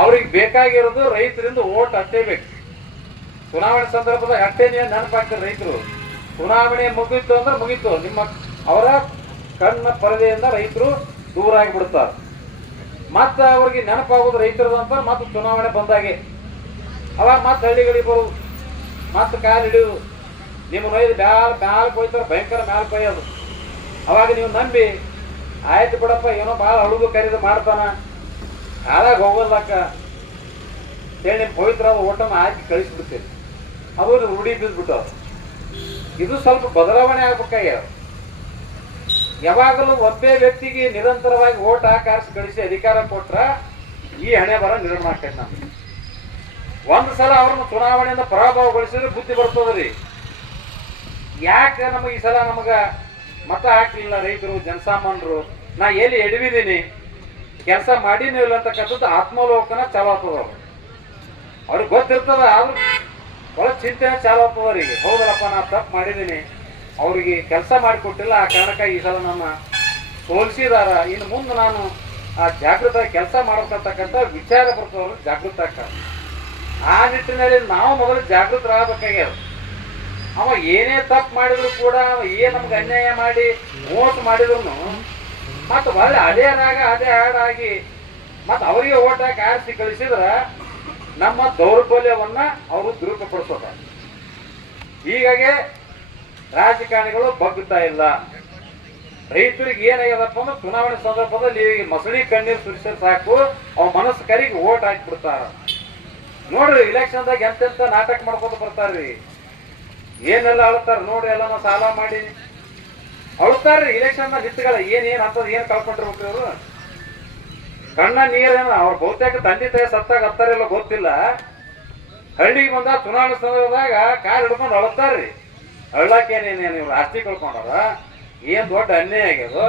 ಅವ್ರಿಗೆ ಬೇಕಾಗಿರೋದು ರೈತರಿಂದ ಓಟ್ ಅಷ್ಟೇ ಬೇಕು. ಚುನಾವಣೆ ಸಂದರ್ಭದಾಗ ಅಷ್ಟೇ ನೀವು ನೆನಪಾಗ್ತಾರೆ ರೈತರು. ಚುನಾವಣೆ ಮುಗಿತು ಅಂದ್ರೆ ಮುಗೀತು, ನಿಮ್ಮ ಅವರ ಕಣ್ಣ ಪರದೆಯಿಂದ ರೈತರು ದೂರ ಆಗಿಬಿಡ್ತಾರೆ. ಮತ್ತೆ ಅವ್ರಿಗೆ ನೆನಪಾಗೋದು ರೈತರದು ಅಂತ ಮತ್ತೆ ಚುನಾವಣೆ ಬಂದಾಗೆ ಅವಾಗ ಮತ್ತೆ ಹಳ್ಳಿಗಳಿಗೆ ಬರೋದು, ಮತ್ತೆ ಕಾಲು ಹಿಡಿಯೋದು, ನಿಮ್ಮ ನೊಯ್ದು ಮ್ಯಾಲಕ್ಕೆ ಹೋಯ್ತಾರೆ, ಭಯಂಕರ ಮ್ಯಾಲ ಕೊಯ್ಯೋದು. ಅವಾಗ ನೀವು ನಂಬಿ ಆಯ್ತು ಬಿಡಪ್ಪ ಏನೋ ಭಾಳ ಅಳುದು ಕರೀದು ಮಾಡ್ತಾನ ಕಾಲಾಗ ಹೋಗೋದಕ್ಕ ಹೇಳಿ ನಿಮ್ಮ ಪವಿತ್ರ ಓಟನ್ನು ಹಾಕಿ ಕಳಿಸ್ಬಿಡ್ತೇವೆ. ಅದು ರೂಢಿ ಬಿದ್ದುಬಿಟ್ಟು ಇದು ಸ್ವಲ್ಪ ಬದಲಾವಣೆ ಆಗ್ಬೇಕಾಗ್ಯಾವ. ಯಾವಾಗಲೂ ಒಬ್ಬೇ ವ್ಯಕ್ತಿಗೆ ನಿರಂತರವಾಗಿ ಓಟ್ ಹಾಕಿ ಕಳಿಸಿ ಅಧಿಕಾರ ಕೊಟ್ರ ಈ ಹಣೆ ಬರ ನಿರ್ಮಾಣ ಆಗ್ತೈತೆ. ನಮ್ಗೆ ಒಂದು ಸಲ ಅವ್ರನ್ನ ಚುನಾವಣೆಯಿಂದ ಪರಾಭವಗೊಳಿಸಿದ್ರೆ ಬುದ್ಧಿ ಬರ್ತದ್ರಿ. ಯಾಕೆ ನಮಗೆ ಈ ಸಲ ನಮಗ ಮತ ಹಾಕ್ಲಿಲ್ಲ ರೈತರು ಜನಸಾಮಾನ್ಯರು, ನಾ ಎಲ್ಲಿ ಎಡವಿದ್ದೀನಿ, ಕೆಲಸ ಮಾಡೀನಿ ಇಲ್ಲ ಅಂತಕ್ಕಂಥದ್ದು ಆತ್ಮಾವಲೋಕನ ಚಾಲು ಆಗ್ತದ. ಅವ್ರಿಗೆ ಗೊತ್ತಿರ್ತದ, ಆದ್ರೂ ಒಳಗೆ ಚಿಂತನೆ ಚಾಲು ಆಗ್ತದ ಅವರಿಗೆ. ಹೌದಲ್ಲಪ್ಪ ನಾ ತಪ್ಪು ಮಾಡಿದ್ದೀನಿ, ಅವ್ರಿಗೆ ಕೆಲಸ ಮಾಡಿಕೊಟ್ಟಿಲ್ಲ, ಆ ಕಾರಣಕ್ಕಾಗಿ ಈ ಸಲ ನನ್ನ ಸೋಲಿಸಿದಾರ, ಇನ್ನು ಮುಂದೆ ನಾನು ಆ ಜಾಗೃತ ಕೆಲಸ ಮಾಡ್ಬೇಕಂತಕ್ಕಂಥ ವಿಚಾರ ಬರ್ತವ್ರು ಜಾಗೃತ ಆಗ್ತಾರೆ. ಆ ನಿಟ್ಟಿನಲ್ಲಿ ನಾವು ಮೊದಲು ಜಾಗೃತರಾಗಬೇಕಾಗ್ಯದ. ಅವ ಏನೇ ತಪ್ಪು ಮಾಡಿದ್ರು ಕೂಡ, ಏನ್ ನಮ್ಗೆ ಅನ್ಯಾಯ ಮಾಡಿ ಮೋಸ ಮಾಡಿದ್ರು ಮತ್ತೆ ಒಳ್ಳೆ ಅದೇ ರಾಗ ಅದೇ ಹಾಡಾಗಿ ಮತ್ತೆ ಅವರಿಗೆ ಓಟ್ ಹಾಕಿ ಆರಿಸಿ ಕಳಿಸಿದ್ರ ನಮ್ಮ ದೌರ್ಬಲ್ಯವನ್ನ ಅವರು ದುರುಪಡಿಸ್ತಾರೆ. ಹೀಗಾಗಿ ರಾಜಕಾರಣಿಗಳು ಬಗ್ಗುತ್ತಾ ಇಲ್ಲ. ರೈತರಿಗೆ ಏನಾಗ್ಯದಪ್ಪ ಅಂದ್ರೆ ಚುನಾವಣೆ ಸಂದರ್ಭದಲ್ಲಿ ಮೊಸಳಿ ಕಣ್ಣೀರು ಸುರಿಸಿದ್ರೆ ಸಾಕು, ಅವ ಮನಸ್ಸು ಕರಿಗೆ ಓಟ್ ಹಾಕಿಬಿಡ್ತಾರ. ನೋಡ್ರಿ ಇಲೆಕ್ಷನ್ದಾಗ ಎಂತೆಂತ ನಾಟಕ ಮಾಡ್ಕೊಂಡು ಬರ್ತಾರ್ರಿ, ಏನೆಲ್ಲ ಅಳ್ತಾರ ನೋಡ್ರಿ. ಎಲ್ಲ ನಾವು ಸಾಲ ಮಾಡಿ ಅಳ್ತಾರ್ರಿ ಇಲೆಕ್ಷನ್ ನಿಂತುಗಳ ಏನ್ ಅಂತದ್ ಏನ್ ಕಳ್ಕೊಂಡಿರ್ಬೇಕು ಇವರು. ಕಣ್ಣ ನೀರೇನ ಅವ್ರ ಬಹುತೇಕ ತಂದೆ ತಾಯಿ ಸತ್ತಾಗ ಹತ್ತಾರಿಲ್ಲ ಗೊತ್ತಿಲ್ಲ. ಹಳ್ಳಿಗೆ ಬಂದ ಚುನಾವಣೆ ಸಂದರ್ಭದಾಗ ಕಾಲ್ ಹಿಡ್ಕೊಂಡು ಅಳ್ತಾರ್ರಿ. ಅಳ್ಳಾಕೇನೇನೇನು ಇವ್ರು ಆಸ್ತಿ ಕಳ್ಕೊಂಡಾರ, ಏನ್ ದೊಡ್ಡ ಅನ್ಯಾಯ ಆಗ್ಯದು.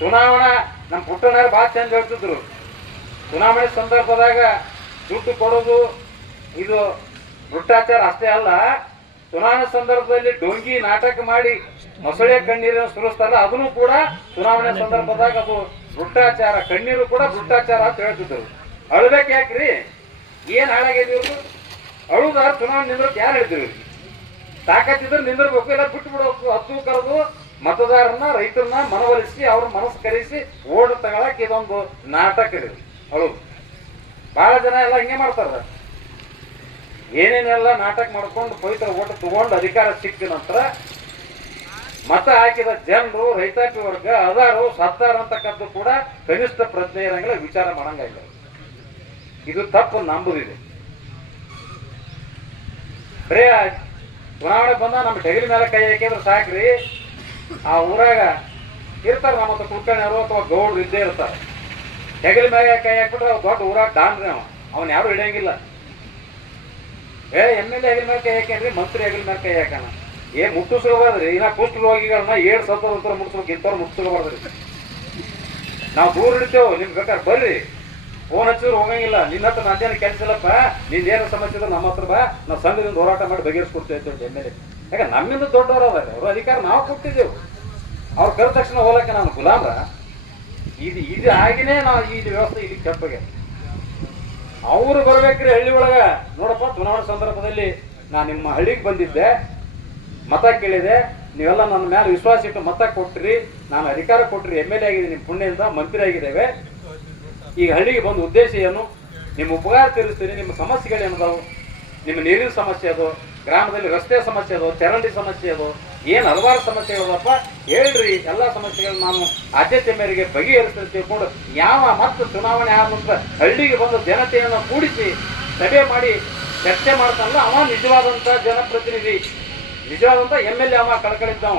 ಚುನಾವಣಾ ನಮ್ಮ ಪುಟ್ಟನಾರು ಭಾಳ ಚಂದ ಹೇಳ್ತಿದ್ರು, ಚುನಾವಣೆ ಸಂದರ್ಭದಾಗ ದುಡ್ಡು ಕೊಡೋದು ಇದು ಭ್ರಷ್ಟಾಚಾರ ಅಷ್ಟೇ ಅಲ್ಲ, ಚುನಾವಣೆ ಸಂದರ್ಭದಲ್ಲಿ ಡೊಂಗಿ ನಾಟಕ ಮಾಡಿ ಮೊಸಳೆ ಕಣ್ಣೀರನ್ನು ಸುರಿಸ್ತಾರಲ್ಲ ಅದನ್ನು ಕೂಡ ಚುನಾವಣೆ ಸಂದರ್ಭದಾಗ ಅದು ಭ್ರಷ್ಟಾಚಾರ, ಕಣ್ಣೀರು ಕೂಡ ಭ್ರಷ್ಟಾಚಾರ ಅಂತ ಹೇಳ್ತಿದ್ರು. ಅಳ್ಬೇಕು ಯಾಕ್ರಿ, ಏನ್ ಹಾಳಾಗಿದ್ರು? ಅಳುದಾರ ಚುನಾವಣೆ ನಿಂದ್ರಕ್ಕೆ ಯಾರು ಹೇಳ್ತೀವಿ? ತಾಕತ್ತಿದ್ರೆ ನಿಂದಿರ್ಬೇಕು, ಇಲ್ಲ ಬಿಟ್ಟು ಬಿಡಬೇಕು. ಹತ್ತು ಕರೆದು ಮತದಾರನ್ನ ರೈತರನ್ನ ಮನವೊಲಿಸಿ ಅವ್ರ ಮನಸ್ಸು ಕರೆಸಿ ಓಡ್ ತಗೊಳಕ್ ಇದೊಂದು ನಾಟಕ ಇದೆ. ಅಳುದು ಬಹಳ ಜನ ಎಲ್ಲ ಹಿಂಗೆ ಮಾಡ್ತಾರ. ಏನೇನೆಲ್ಲ ನಾಟಕ ಮಾಡ್ಕೊಂಡು ಪವಿತ್ರ ಓಟ್ ತಗೊಂಡು ಅಧಿಕಾರ ಸಿಕ್ಕ ನಂತರ ಮತ ಹಾಕಿದ ಜನರು ರೈತಾಪಿ ವರ್ಗ ಅದಾರು ಸತ್ತಾರ ಅಂತಕ್ಕದ್ದು ಕೂಡ ಕನಿಷ್ಠ ಪ್ರಜ್ಞೆ ಇರಂಗಿಲ್ಲ, ವಿಚಾರ ಮಾಡಂಗಿಲ್ಲ. ಇದು ತಪ್ಪು ನಂಬುದಿದೆ. ಬರೇ ಚುನಾವಣೆ ಬಂದ ನಮ್ಮ ಟೆಗರಿ ಮೇಲೆ ಕೈ ಹಾಕಿದ್ರೆ ಸಾಕ್ರಿ, ಆ ಊರಾಗ ಇರ್ತಾರ ನಮ್ಮ ಕುಲಕರ್ಣಿಯವರು ಅಥವಾ ಗೌಡ್ರು ಇದ್ದೇ ಇರ್ತಾರೆ. ಟೆಗರಿ ಮೇಲೆ ಕೈ ಹಾಕ್ಬಿಟ್ರೆ ದೊಡ್ಡ ಊರಾಗ ಡಾನ್ರಿ ಅವನ್ ಯಾರು ಹಿಡಿಯಂಗಿಲ್ಲ. MLA ಹೆಗಲ ಮೇಲೆ ಕೈ ಹಾಕ್ಯಾನ್ರಿ, ಮಂತ್ರಿ ಹೆಗಲ ಮೇಲೆ ಕೈ ಹಾಕಾನ. ಮುಟ್ಟಿಸ್ಕೋಬಾರ್ದ್ರಿ. ಇನ್ನ ಕುಷ್ಠ ರೋಗಿಗಳನ್ನ 7 ಸತ್ತೋದ್ರ ಮುಟ್ಟಿಸ್ಬೇಕು, ಇಂಥವ್ರು ಮುಟ್ಟಿಸ್ಕೋಬಾರ್ದ್ರಿ. ನಾವು ದೂರ ಹಿಡಿತೇವೆ, ನಿಮ್ಗೆ ಬೇಕಾದ್ರೆ ಬರ್ರಿ, ಫೋನ್ ಹಚ್ಚಿದ್ರು ಹೋಗಂಗಿಲ್ಲ. ನಿನ್ನ ಹತ್ರ ನಂದೇನು ಕೆಲಸ ಇಲ್ಲಪ್ಪ, ನಿಂದೇನು ಸಮಸ್ಯೆ ಇದ್ರೆ ನಮ್ಮ ಹತ್ರ ಬಾ, ನಾವು ಸಂಘದಿಂದ ಹೋರಾಟ ಮಾಡಿ ಬಗೆಹರಿಸ್ಕೊಡ್ತೇವೆ ಅಂತ MLA. ಯಾಕೆ ನಮ್ಮಿಂದ ದೊಡ್ಡವರು ಅದಾರೆ, ಅವ್ರ ಅಧಿಕಾರ ನಾವು ಕೊಟ್ಟಿದ್ದೇವೆ. ಅವ್ರು ಕರೆದ ತಕ್ಷಣ ಹೋಲಕ್ಕೆ ನಾನು ಗುಲಾಮ್ರ? ಇದು ಆಗಿನೇ ನಾವು ಈ ವ್ಯವಸ್ಥೆ ಇಲ್ಲಿ ಕೆಟ್ಟಗೆ. ಅವ್ರು ಬರ್ಬೇಕ್ರಿ ಹಳ್ಳಿ ಒಳಗ. ನೋಡಪ್ಪ, ಚುನಾವಣೆ ಸಂದರ್ಭದಲ್ಲಿ ನಾನು ನಿಮ್ಮ ಹಳ್ಳಿಗೆ ಬಂದಿದ್ದೆ, ಮತ ಕೇಳಿದೆ, ನೀವೆಲ್ಲ ನನ್ನ ಮೇಲೆ ವಿಶ್ವಾಸ ಇಟ್ಟು ಮತ ಕೊಟ್ರಿ, ನಾನು ಅಧಿಕಾರ ಕೊಟ್ರಿ, MLA ಆಗಿದೆ, ನಿಮ್ಮ ಪುಣ್ಯದಿಂದ ಮಂತ್ರಿ ಆಗಿದ್ದೇವೆ. ಈಗ ಹಳ್ಳಿಗೆ ಬಂದ ಉದ್ದೇಶ ಏನು? ನಿಮ್ಮ ಉಪಕಾರ ತೀರಿಸ್ತೀನಿ, ನಿಮ್ಮ ಸಮಸ್ಯೆಗಳೇನದಾವು, ನಿಮ್ಮ ನೀರಿನ ಸಮಸ್ಯೆ ಅದು, ಗ್ರಾಮದಲ್ಲಿ ರಸ್ತೆ ಸಮಸ್ಯೆ ಅದು, ಚರಂಡಿ ಸಮಸ್ಯೆ ಅದು, ಏನು ಹಲವಾರು ಸಮಸ್ಯೆಗಳದಪ್ಪ ಹೇಳ್ರಿ. ಎಲ್ಲ ಸಮಸ್ಯೆಗಳು ನಾನು ಆದ್ಯತೆ ಮೇರೆಗೆ ಬಗೆಹರಿಸ್ತೀನಿ ತಿಳ್ಕೊಂಡು ಯಾವ ಮತ್ತೆ ಚುನಾವಣೆ ಆದ ನಂತರ ಹಳ್ಳಿಗೆ ಬಂದ ಜನತೆಯನ್ನು ಕೂಡಿಸಿ ಸಭೆ ಮಾಡಿ ಚರ್ಚೆ ಮಾಡ್ತಾನಲ್ಲ ಅವ ನಿಜವಾದಂಥ ಜನಪ್ರತಿನಿಧಿ, ನಿಜವಾದಂಥ MLA. ಅವ ಕಳ್ಕಳಿದ್ದವ.